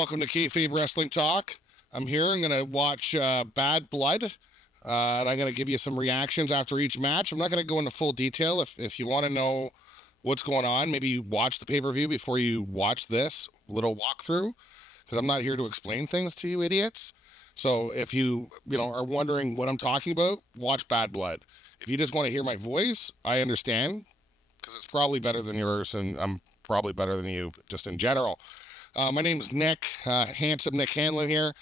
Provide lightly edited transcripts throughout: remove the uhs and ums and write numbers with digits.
welcome to Kayfabe Wrestling Talk. I'm here. I'm going to watch Bad Blood, and I'm going to give you some reactions after each match. I'm not going to go into full detail. If you want to know what's going on, maybe watch the pay-per-view before you watch this little walkthrough, because I'm not here to explain things to you idiots. So if you are wondering what I'm talking about, watch Bad Blood. If you just want to hear my voice, I understand, because it's probably better than yours, and I'm probably better than you just in general. My name is Nick, handsome Nick Hanlon here,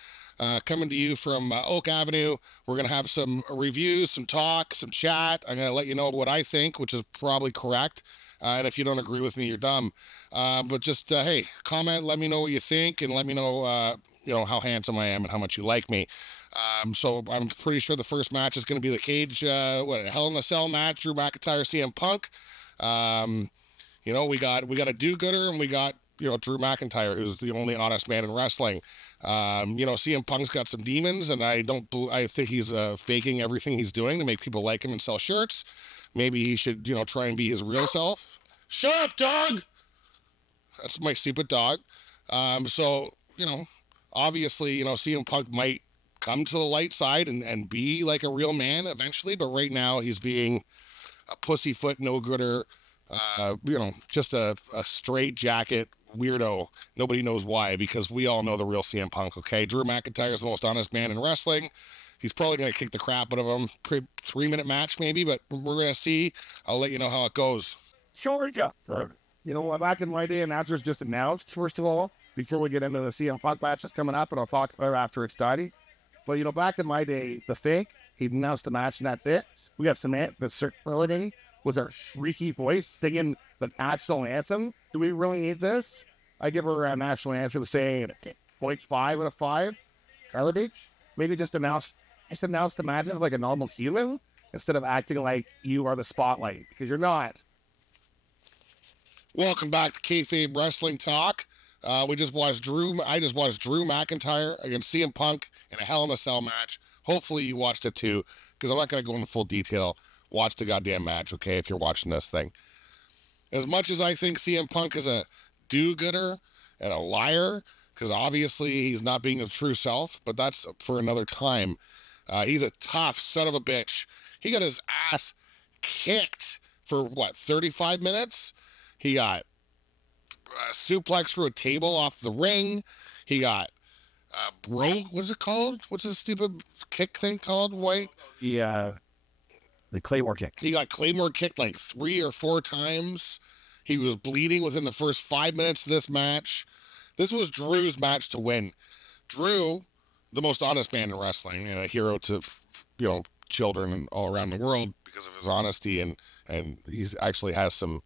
coming to you from Oak Avenue. We're going to have some reviews, some talk, some chat. I'm going to let you know what I think, which is probably correct. And if you don't agree with me, you're dumb. But just, hey, comment, let me know what you think, and let me know, how handsome I am and how much you like me. So I'm pretty sure the first match is going to be the cage, a Hell in a Cell match, Drew McIntyre, CM Punk. We got a do-gooder, and we got, Drew McIntyre, who's the only honest man in wrestling. CM Punk's got some demons, and I think he's faking everything he's doing to make people like him and sell shirts. Maybe he should, try and be his real self. Shut up, dog! That's my stupid dog. Obviously, CM Punk might come to the light side and be like a real man eventually, but right now he's being a pussyfoot no-gooder, just a straight jacket weirdo. Nobody knows why, because we all know the real CM Punk, okay? Drew McIntyre is the most honest man in wrestling. He's probably going to kick the crap out of him. 3-minute match maybe, but we're going to see. I'll let you know how it goes. Georgia. Back in my day, announcers just announced, first of all, before we get into the CM Punk match that's coming up, and I'll talk about it after it's done. But, back in my day, the fake, he'd announced the match, and that's it. We got Samantha Circulating with her shrieky voice singing the national anthem. Do we really need this? I give her a national anthem saying 0.5 out of 5. Carladage, maybe just announce the match as like a normal human instead of acting like you are the spotlight, because you're not. Welcome back to Kayfabe Wrestling Talk. I just watched Drew McIntyre against CM Punk in a Hell in a Cell match. Hopefully you watched it too, because I'm not going to go into full detail. Watch the goddamn match, okay, if you're watching this thing. As much as I think CM Punk is a do-gooder and a liar, because obviously he's not being his true self, but that's for another time. He's a tough son of a bitch. He got his ass kicked for, 35 minutes? He got suplex through a table off the ring. He got what's it called? What's this stupid kick thing called, White? The Claymore kick. He got Claymore kicked like 3 or 4 times. He was bleeding within the first 5 minutes of this match. This was Drew's match to win. Drew, the most honest man in wrestling, and a hero to, children and all around the world because of his honesty, and he actually has some,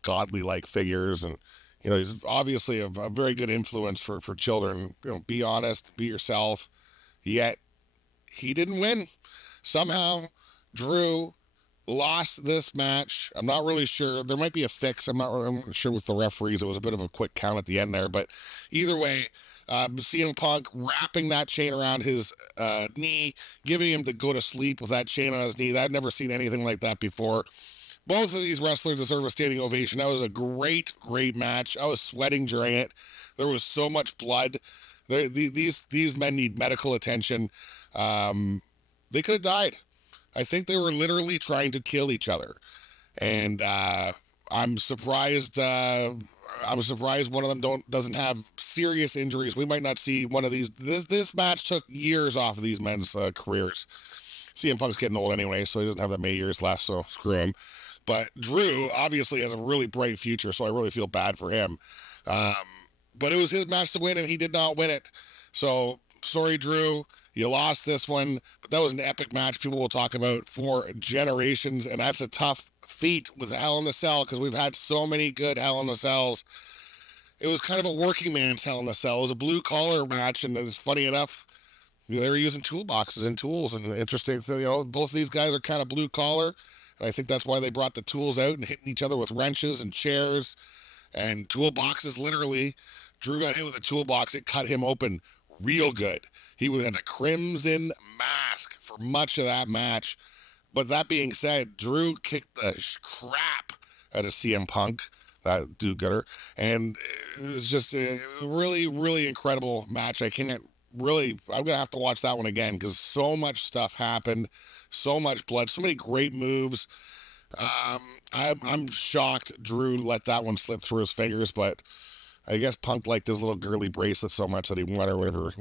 godly-like figures, and, he's obviously a very good influence for children. Be honest, be yourself. Yet, he didn't win. Somehow, Drew lost this match. I'm not really sure. There might be a fix. I'm not sure with the referees. It was a bit of a quick count at the end there. But either way, CM Punk wrapping that chain around his knee, giving him to go to sleep with that chain on his knee. I've never seen anything like that before. Both of these wrestlers deserve a standing ovation. That was a great, great match. I was sweating during it. There was so much blood. These men need medical attention. They could have died. I think they were literally trying to kill each other. And I'm surprised one of them doesn't have serious injuries. We might not see one of these. This match took years off of these men's careers. CM Punk's getting old anyway, so he doesn't have that many years left, so screw him. But Drew obviously has a really bright future, so I really feel bad for him. But it was his match to win, and he did not win it. So, sorry, Drew. You lost this one, but that was an epic match people will talk about for generations, and that's a tough feat with Hell in a Cell, because we've had so many good Hell in a Cells. It was kind of a working man's Hell in a Cell. It was a blue-collar match, and it's funny enough, they were using toolboxes and tools, and the interesting thing, both of these guys are kind of blue-collar, and I think that's why they brought the tools out and hitting each other with wrenches and chairs and toolboxes, literally. Drew got hit with a toolbox. It cut him open real good. He was in a crimson mask for much of that match. But that being said, Drew kicked the crap out of CM Punk. that do-gooder. And it was just a really, really incredible match. I'm gonna have to watch that one again because so much stuff happened, so much blood, so many great moves. I'm shocked Drew let that one slip through his fingers, but I guess Punk liked his little girly bracelet so much that he won or whatever.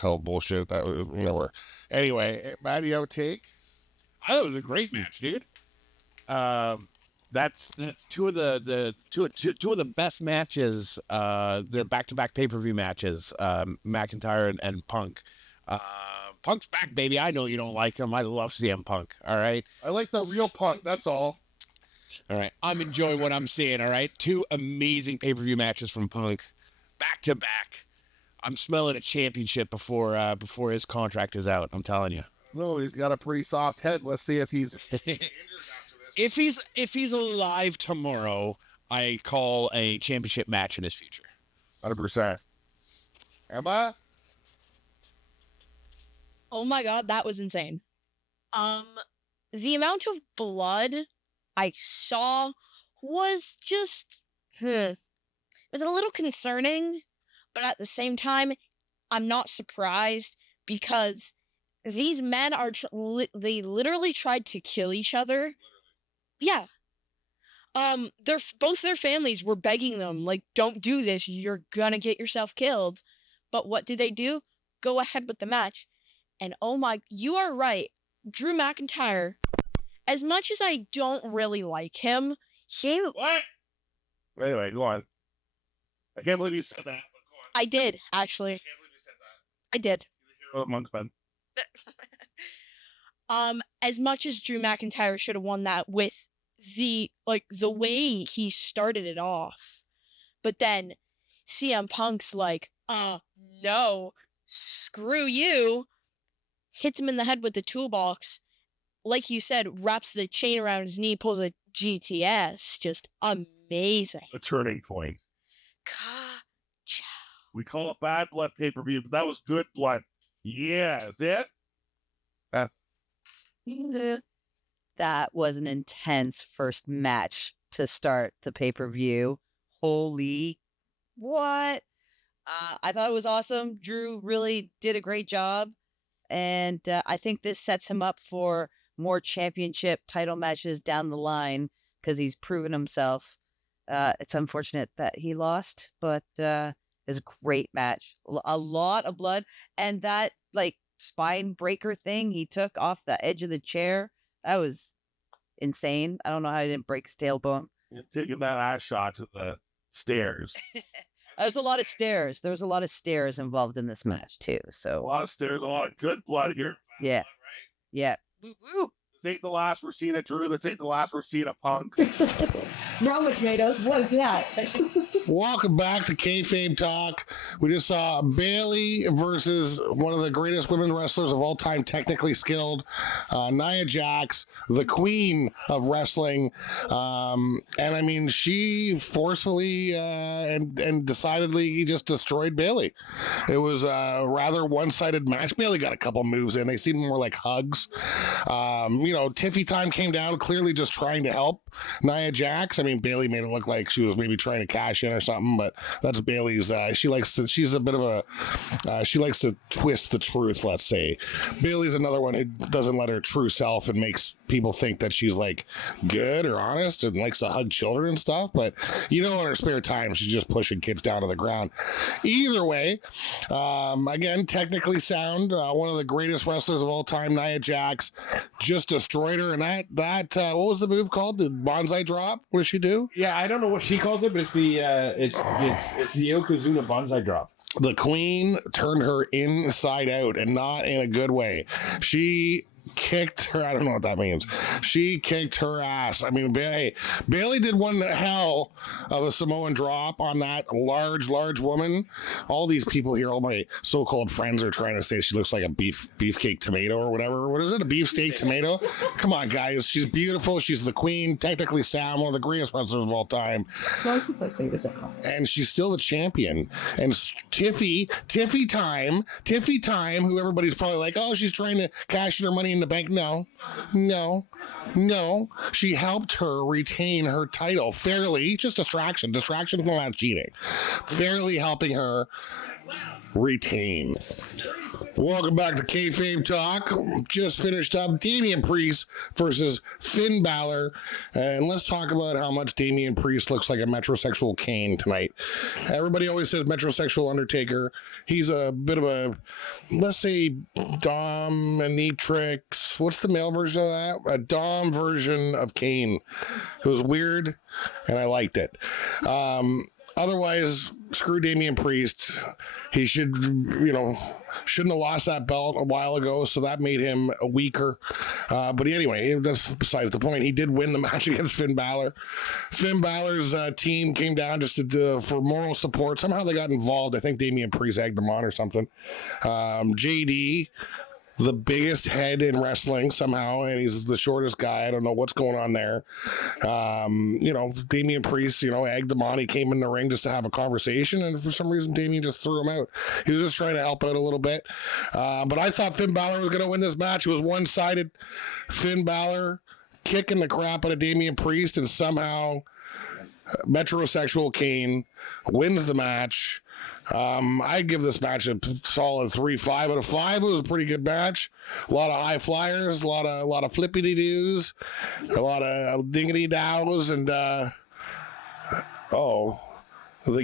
Hell bullshit. That was whatever. Anyway, Matty, you have a take? I thought it was a great match, dude. That's two of the best matches. They're back-to-back pay-per-view matches. McIntyre and Punk. Punk's back, baby. I know you don't like him. I love CM Punk. All right. I like the real Punk. That's all. All right. I'm enjoying what I'm seeing. All right. Two amazing pay-per-view matches from Punk, back to back. I'm smelling a championship before his contract is out. I'm telling you. No, he's got a pretty soft head. Let's see if he's If he's alive tomorrow, I call a championship match in his future. 100%. Emma? Oh my god, that was insane. The amount of blood I saw was just, it was a little concerning, but at the same time, I'm not surprised because these men they literally tried to kill each other. Yeah. Both their families were begging them, like, don't do this, you're gonna get yourself killed. But what do? Go ahead with the match. And oh my, you are right. Drew McIntyre, as much as I don't really like him, What? Anyway, go on. I can't believe you said that, but go on. I did, actually. I can't believe you said that. I did. Oh, Monk's bad. As much as Drew McIntyre should have won that with the way he started it off. But then CM Punk's like, no, screw you. Hits him in the head with the toolbox. Like you said, wraps the chain around his knee, pulls a GTS. Just amazing. A turning point. Ka-chow. We call it bad blood pay-per-view, but that was good blood. Yeah, is it? That was an intense first match to start the pay-per-view. Holy what? I thought it was awesome. Drew really did a great job. And I think this sets him up for more championship title matches down the line because he's proven himself. It's unfortunate that he lost, but it was a great match. A lot of blood. And that, spine breaker thing he took off the edge of the chair, that was insane. I don't know how he didn't break his tailbone. You're taking that ass shot to the stairs. There's a lot of stairs. There was a lot of stairs involved in this match too. A So lot of stairs, a lot of good blood here. yeah, Blood, right? yeah. Woo woo. This ain't the last we're seeing of Drew. This ain't the last we're seeing of Punk. Roma tomatoes, what is that? welcome back to Kayfabe Talk. We just saw Bailey versus one of the greatest women wrestlers of all time, technically skilled, Nia Jax, the queen of wrestling. And I mean, she forcefully and decidedly just destroyed Bailey. It was a rather one-sided match. Bailey got a couple moves in. They seemed more like hugs. Tiffy time came down, clearly just trying to help Nia Jax. I mean, Bailey made it look like she was maybe trying to cash in or something, but that's Bailey's. She's a bit of a, she likes to twist the truth, let's say. Bailey's another one who doesn't let her true self and makes people think that she's like good or honest and likes to hug children and stuff. But in her spare time, she's just pushing kids down to the ground. Either way, again, technically sound, one of the greatest wrestlers of all time, Nia Jax, just destroyed her. And that what was the move called? The bonsai drop? What did she do? Yeah, I don't know what she calls it, but it's the it's the Yokozuna bonsai drop. The queen turned her inside out, and not in a good way. She kicked her. I don't know what that means. She kicked her ass. I mean, Bailey did one hell of a Samoan drop on that large woman. All these people here, all my so-called friends, are trying to say she looks like a beefcake tomato or whatever. What is it? A beefsteak tomato? Come on, guys. She's beautiful. She's the queen. Technically sound. One of the greatest wrestlers of all time. And she's still the champion. And Tiffy time, who everybody's probably like, oh, she's trying to cash in her money Money in the Bank? No. She helped her retain her title fairly. Just distraction. Distraction from not cheating. Fairly helping her retain. Welcome back to Kayfabe Talk. Just finished up Damian Priest versus Finn Balor. And let's talk about how much Damian Priest looks like a metrosexual Kane tonight. Everybody always says metrosexual Undertaker. He's a bit of a, let's say, dominatrix. What's the male version of that? A dom version of Kane. It was weird, and I liked it. Otherwise, screw Damian Priest. He shouldn't have lost that belt a while ago, so that made him weaker. But anyway, that's besides the point. He did win the match against Finn Balor. Finn Balor's team came down just for moral support. Somehow they got involved. I think Damian Priest egged them on or something. JD, the biggest head in wrestling somehow, and he's the shortest guy. I don't know what's going on there. Damian Priest, egged them on. He came in the ring just to have a conversation, and for some reason, Damian just threw him out. He was just trying to help out a little bit. But I thought Finn Balor was going to win this match. It was one-sided. Finn Balor kicking the crap out of Damian Priest, and somehow metrosexual Kane wins the match. I give this match a solid 3.5 out of 5. It was a pretty good match. A lot of high flyers, a lot of flippity doos, a lot of dingity dows, and the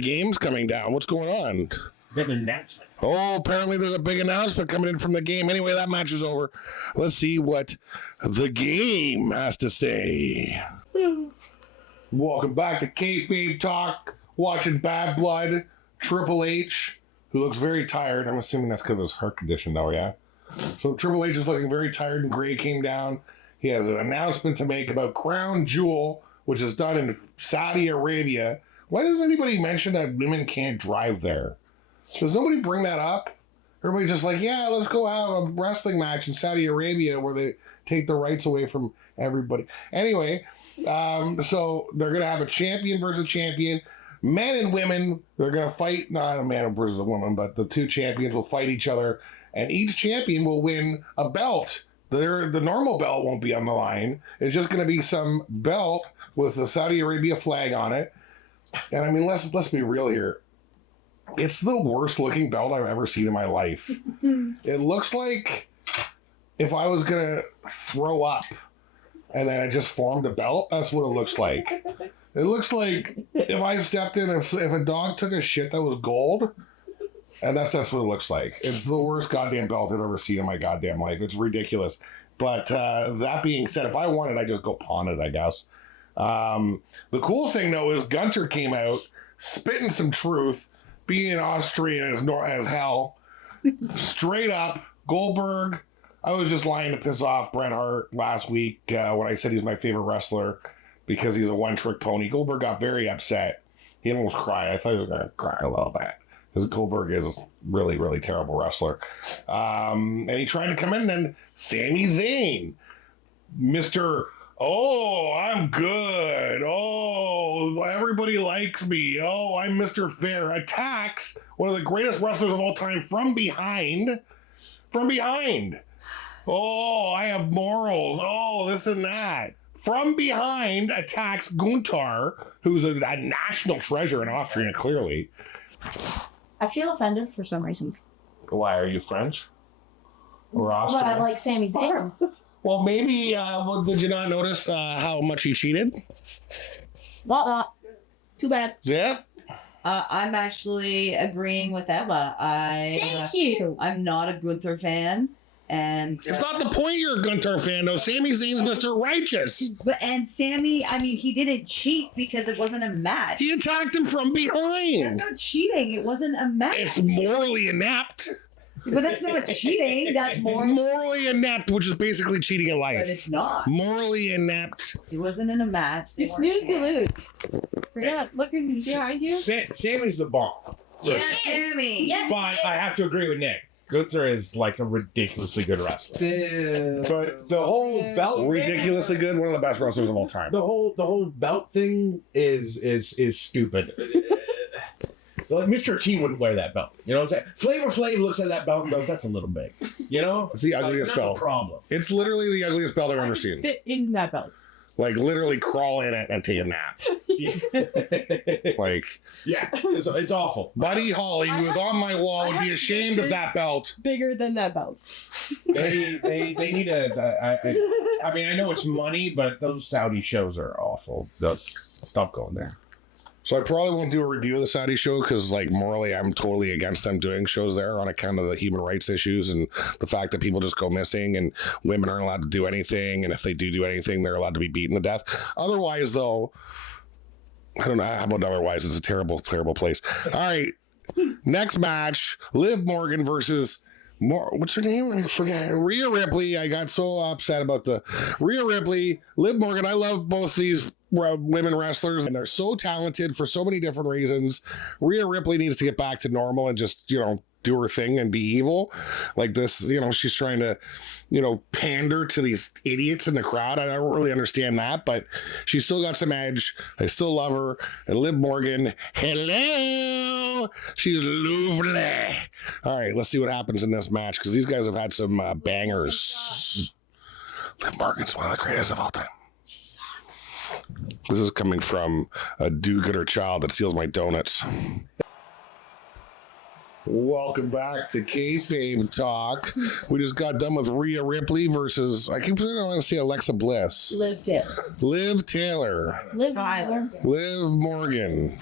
game's coming down. What's going on? Big announcement. Oh, apparently there's a big announcement coming in from the game. Anyway, that match is over. Let's see what the game has to say. Welcome back to Kayfabe Talk. Watching Bad Blood. Triple H, who looks very tired. I'm assuming that's because of his heart condition, though, yeah? So Triple H is looking very tired, and Gray came down. He has an announcement to make about Crown Jewel, which is done in Saudi Arabia. Why does anybody mention that women can't drive there? Does nobody bring that up? Everybody's just like, yeah, let's go have a wrestling match in Saudi Arabia where they take the rights away from everybody. Anyway, so they're going to have a champion versus champion. Men and women, they're going to fight, not a man versus a woman, but the two champions will fight each other, and each champion will win a belt. The normal belt won't be on the line. It's just going to be some belt with the Saudi Arabia flag on it. And I mean, let's be real here. It's the worst looking belt I've ever seen in my life. It looks like if I was going to throw up and then I just formed a belt, that's what it looks like. It looks like if I stepped in, if a dog took a shit that was gold, and that's what it looks like. It's the worst goddamn belt I've ever seen in my goddamn life. It's ridiculous. But that being said, if I want it, I just go pawn it, I guess. The cool thing, though, is Gunter came out spitting some truth, being Austrian as hell, straight up. Goldberg, I was just lying to piss off Bret Hart last week when I said he's my favorite wrestler, because he's a one-trick pony. Goldberg got very upset. He almost cried. I thought he was going to cry a little bit, because Goldberg is a really, really terrible wrestler. And he tried to come in, and Sami Zayn, Mr. Oh, I'm good. Oh, everybody likes me. Oh, I'm Mr. Fair. Attacks one of the greatest wrestlers of all time from behind. From behind. Oh, I have morals. Oh, this and that. From behind attacks Gunther, who's a national treasure in Austria, clearly. I feel offended for some reason. Why, are you French? Or But Austrian? I like Sami Zayn. Well, maybe, did you not notice how much he cheated? Not. Too bad. Yeah? I'm actually agreeing with Emma. Thank you. I'm not a Gunther fan. And It's not the point you're a Gunther fan, though. Sami Zayn's Mr. Righteous. and Sammy, I mean, he didn't cheat because it wasn't a match. He attacked him from That's behind. not cheating. It wasn't a match. It's morally inept. But that's not cheating. That's more. Morally inept, which is basically cheating in But life. it's not. Morally inept. It wasn't in a match. They You weren't snooze, you cheating. lose. Forgot looking behind you. Sammy's the bomb. Look, Yes. Sammy. Yes. but I have to agree with Nick. Gunther is like a ridiculously good wrestler. Boo. But the whole belt, Ridiculously good, one of the best wrestlers of all time. the whole belt thing is stupid. Like Mr. T wouldn't wear that belt. You know what I'm saying? Flavor Flav looks at that belt and goes, "That's a little big." You know, It's the ugliest that's belt. a problem. It's literally the ugliest belt I've ever seen. Fit in that belt. Like literally crawl in it and take a nap. Like Yeah, it's awful. Buddy Holly, who was on my wall, would be ashamed of that belt. Bigger than that belt. They need I mean, I know it's money, but those Saudi shows are awful. Stop going there. So I probably won't do a review of the Saudi show because, like, morally, I'm totally against them doing shows there on account of the human rights issues and the fact that people just go missing and women aren't allowed to do anything. And if they do anything, they're allowed to be beaten to death. Otherwise, though, I don't know. How about otherwise? It's a terrible, terrible place. All right. Next match, Liv Morgan versus what's her name? I forget. Rhea Ripley. I got so upset about the Rhea Ripley, Liv Morgan. I love both these women wrestlers, and they're so talented for so many different reasons. Rhea Ripley needs to get back to normal and just, do her thing and be evil. Like this, she's trying to, pander to these idiots in the crowd. I don't really understand that, but she's still got some edge. I still love her. And Liv Morgan, hello. She's lovely. All right, let's see what happens in this match because these guys have had some bangers. Liv Morgan's one of the greatest of all time. This is coming from a do-gooder child that steals my donuts. Welcome back to Kayfabe Talk. We just got done with Rhea Ripley versus, I keep saying I want to say Alexa Bliss. Liv Taylor. Liv Taylor. Liv Tyler. Liv Morgan.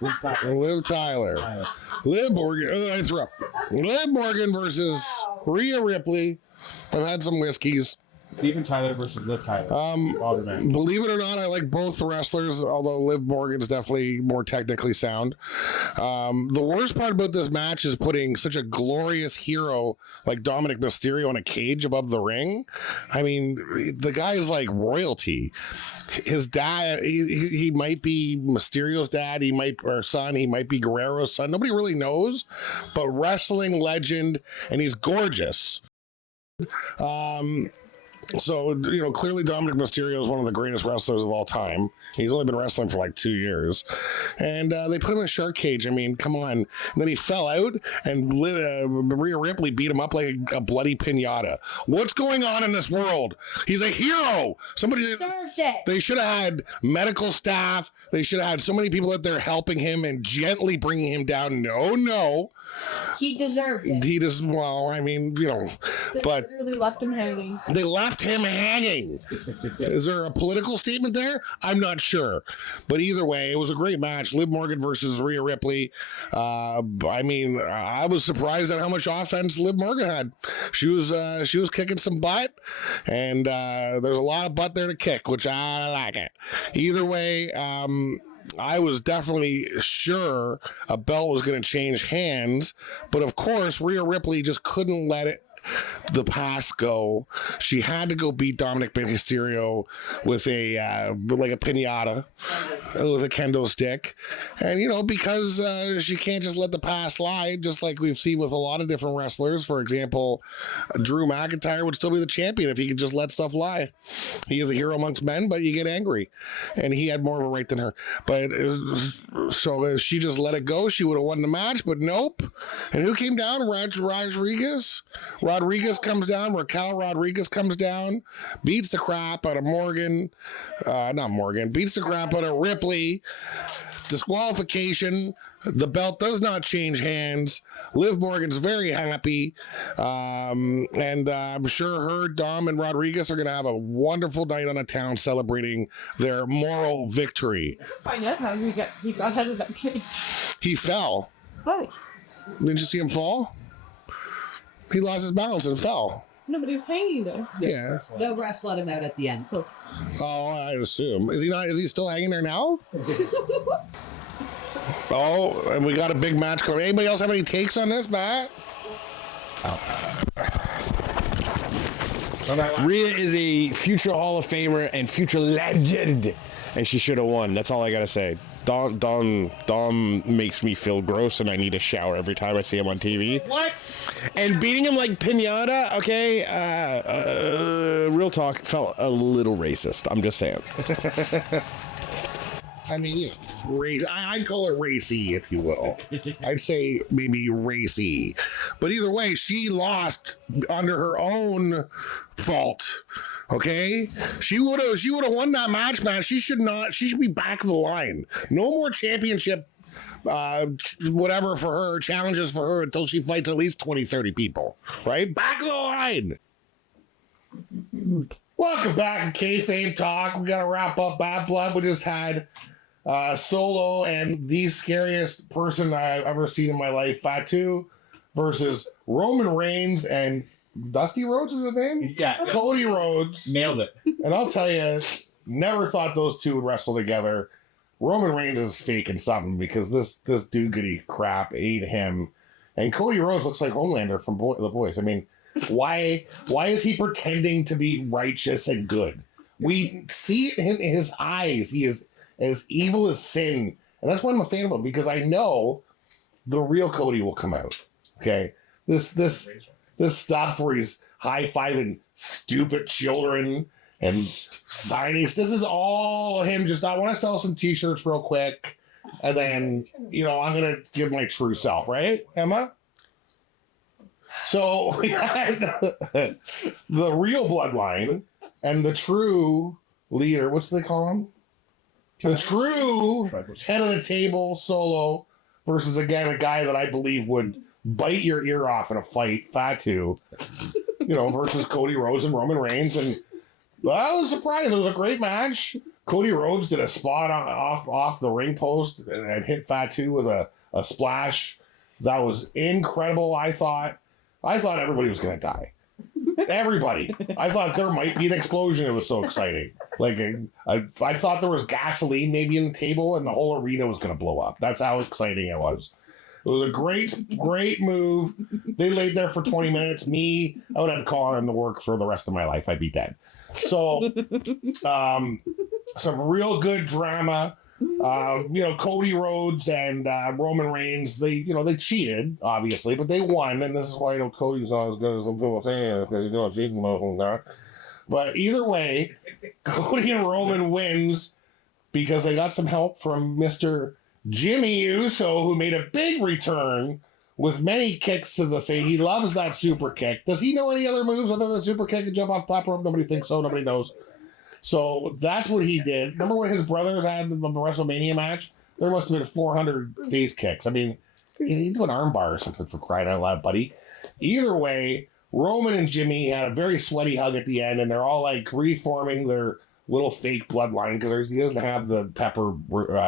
Liv Tyler. Liv Morgan. Oh, I threw up. Liv Morgan versus Rhea Ripley. I've had some whiskeys. Steven Tyler versus Liv Tyler. Believe it or not, I like both the wrestlers, although Liv Morgan's definitely more technically sound. The worst part about this match is putting such a glorious hero like Dominic Mysterio in a cage above the ring. I mean, the guy is like royalty. His dad, he might be Mysterio's dad, or son, he might be Guerrero's son. Nobody really knows, but wrestling legend, and he's gorgeous. So, clearly Dominic Mysterio is one of the greatest wrestlers of all time. He's only been wrestling for like 2 years. And they put him in a shark cage. I mean, come on. And then he fell out, and Rhea Ripley beat him up like a bloody piñata. What's going on in this world? He's a hero. They should have had medical staff. They should have had so many people out there helping him and gently bringing him down. No. He deserved it. He does, well, I mean, but They really left him hanging. they left him hanging. Is there a political statement there? I'm not sure. But either way, it was a great match. Liv Morgan versus Rhea Ripley. I mean, I was surprised at how much offense Liv Morgan had. She was kicking some butt, and there's a lot of butt there to kick, which I like it. Either way, I was definitely sure a belt was going to change hands, but of course, Rhea Ripley just couldn't let the pass go. She had to go beat Dominic Mysterio with a piñata, with a kendo stick, and because she can't just let the past lie, just like we've seen with a lot of different wrestlers. For example, Drew McIntyre would still be the champion if he could just let stuff lie. He is a hero amongst men, but you get angry, and he had more of a right than her. But so if she just let it go, she would have won the match. But nope. And who came down? Rodriguez. Rodriguez comes down. Raquel Rodriguez comes down, beats the crap out of beats the crap out of Ripley. Disqualification. The belt does not change hands. Liv Morgan's very happy. And I'm sure Dom and Rodriguez are going to have a wonderful night on the town celebrating their moral victory. Find out how he got out of that cage. He fell. Oh, Didn't you see him fall? He lost his balance and fell. nobody was hanging there. Yeah. No refs let him out at the end. So Oh, I'd assume. Is he not? Is he still hanging there now? Oh, and we got a big match going. Anybody else have any takes on this, Matt? Rhea is a future Hall of Famer and future legend, and she should have won. That's all I gotta say. Dom makes me feel gross, and I need a shower every time I see him on TV. What? And beating him like piñata, okay? Real talk, felt a little racist. I'm just saying. I mean, race. I'd call it racy, if you will. I'd say maybe racy, but either way, she lost under her own fault. Okay, she would have won that match, man. She should not. She should be back of the line. No more championship. Whatever for her, challenges for her until she fights at least 20, 30 people. Right? Back of the line. Welcome back to Kayfabe Talk. We got to wrap up Bad Blood. We just had Solo and the scariest person I've ever seen in my life, Fatu, versus Roman Reigns and Dusty Rhodes is his name? Yeah. Cody Rhodes. Nailed it. And I'll tell you, never thought those two would wrestle together. Roman Reigns is faking something because this do-goody crap ate him. And Cody Rhodes looks like Homelander from The Boys. I mean, why is he pretending to be righteous and good? We see it in his eyes. He is as evil as sin. And that's why I'm a fan of him, because I know the real Cody will come out. Okay? This stuff where he's high-fiving stupid children and signing. This is all him. Just, I want to sell some T-shirts real quick, and then I'm gonna give my true self, right, Emma? So we had the real bloodline and the true leader. What's they call him? The true head of the table, Solo, versus again a guy that I believe would bite your ear off in a fight, Fatu. Versus Cody Rhodes and Roman Reigns, and I was surprised. It was a great match. Cody Rhodes did a spot off the ring post and hit Fatu with a splash. That was incredible. I thought everybody was going to die. Everybody. I thought there might be an explosion. It was so exciting. Like I thought there was gasoline maybe in the table and the whole arena was going to blow up. That's how exciting it was. It was a great move. They laid there for 20 minutes. Me, I would have to call in to work for the rest of my life. I'd be dead. So, some real good drama. Cody Rhodes and Roman Reigns, they cheated, obviously, but they won. And this is why Cody's not as good as some people saying, because he's doing cheating. But either way, Cody and Roman wins because they got some help from Mr. Jimmy Uso, who made a big return with many kicks to the face. He loves that super kick. Does he know any other moves other than super kick and jump off top rope? Nobody thinks so. Nobody knows. So that's what he did. Remember when his brothers had the WrestleMania match? There must have been 400 face kicks. I mean, he'd do an armbar or something, for crying out loud, buddy. Either way, Roman and Jimmy had a very sweaty hug at the end, and they're all like reforming their little fake bloodline because he doesn't have the pepper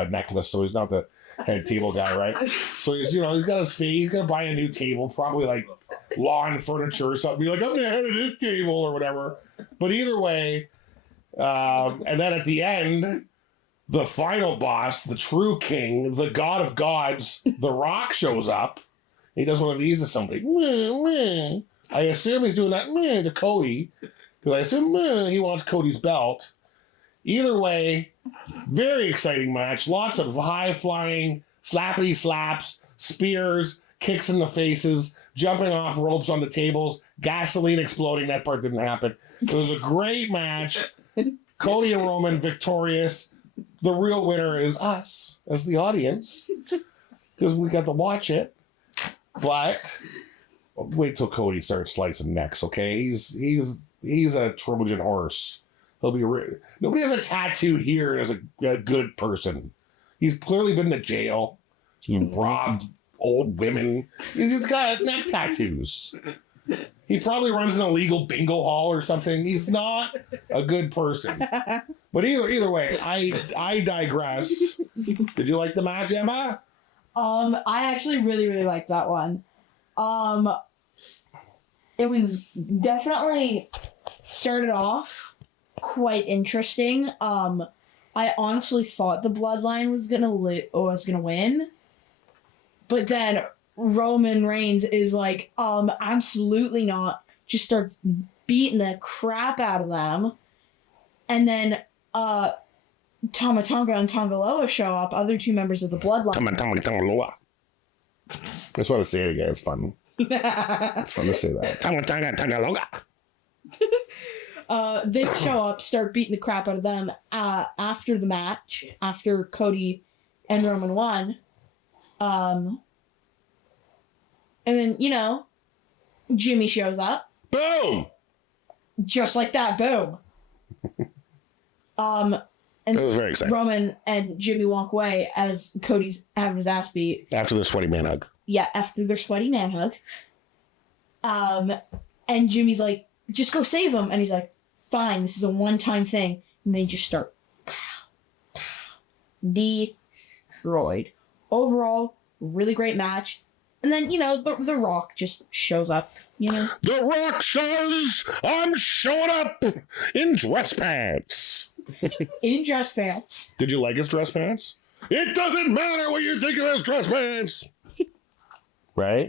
necklace, so he's not the head table guy, right? So he's got to stay. He's gonna buy a new table, probably like lawn furniture or something. Be like, I'm the head of this table or whatever. But either way, and then at the end, the final boss, the true king, the god of gods, The Rock shows up. He does one of these to somebody. I assume he's doing that to Cody, because I assume he wants Cody's belt. Either way, very exciting match. Lots of high-flying, slappity slaps, spears, kicks in the faces, jumping off ropes on the tables, gasoline exploding. That part didn't happen. It was a great match. Cody and Roman victorious. The real winner is us as the audience, because we got to watch it. But wait till Cody starts slicing necks, okay? He's a Trojan horse. He'll be nobody has a tattoo here as a good person. He's clearly been to jail. He's robbed old women. He's got neck tattoos. He probably runs an illegal bingo hall or something. He's not a good person. But either way, I digress. Did you like the match, Emma? I actually really, really liked that one. It was definitely started off quite interesting. I honestly thought the Bloodline was gonna win, but then Roman Reigns is like, absolutely not. Just starts beating the crap out of them, and then Tama Tonga and Tongaloa show up, other two members of the Bloodline. Tongaloa. I just want to say it again. It's fun. It's fun to say that. Tongaloa. they show up, start beating the crap out of them after the match, after Cody and Roman won. And then, Jimmy shows up. Boom! Just like that, boom. And It was very exciting. Roman and Jimmy walk away as Cody's having his ass beat. After the sweaty man hug. Yeah, after their sweaty man hug. And Jimmy's like, just go save him. And he's like, fine, this is a one-time thing. And they just start destroyed. Overall, really great match. And then, the Rock just shows up, The Rock says, I'm showing up in dress pants. in dress pants. Did you like his dress pants? It doesn't matter what you think of his dress pants. Right?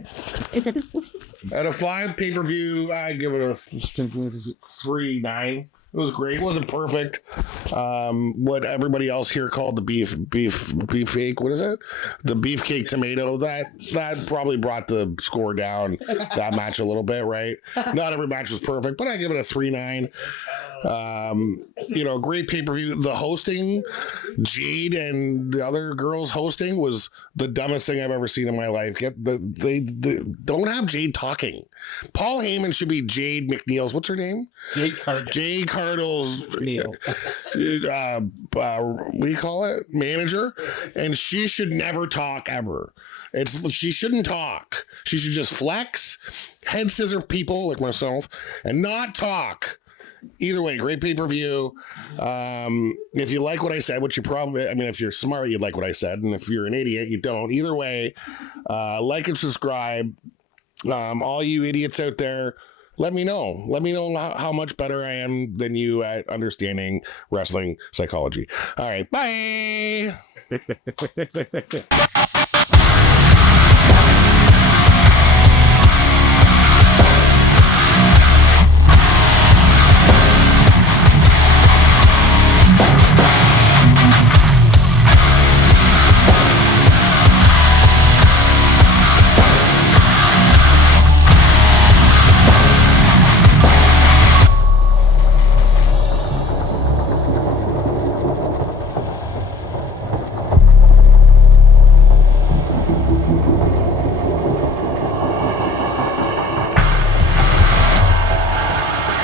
Out of 5 pay-per-view, I give it a 3.9. It was great. It wasn't perfect. What everybody else here called the beefcake. What is it? The beefcake tomato. That probably brought the score down that match a little bit, right? Not every match was perfect, but I give it a 3.9. Great pay-per-view. The hosting, Jade and the other girls hosting was the dumbest thing I've ever seen in my life. They don't have Jade talking. Paul Heyman should be Jade McNeil's. What's her name? Jade Cardle's what do you call it? Manager, and she should never talk ever. She shouldn't talk. She should just flex, head scissor people like myself, and not talk. Either way, great pay-per-view. If you like what I said, which you probably, if you're smart, you'd like what I said, and if you're an idiot, you don't. Either way, like and subscribe. All you idiots out there, let me know. Let me know how much better I am than you at understanding wrestling psychology. All right, bye.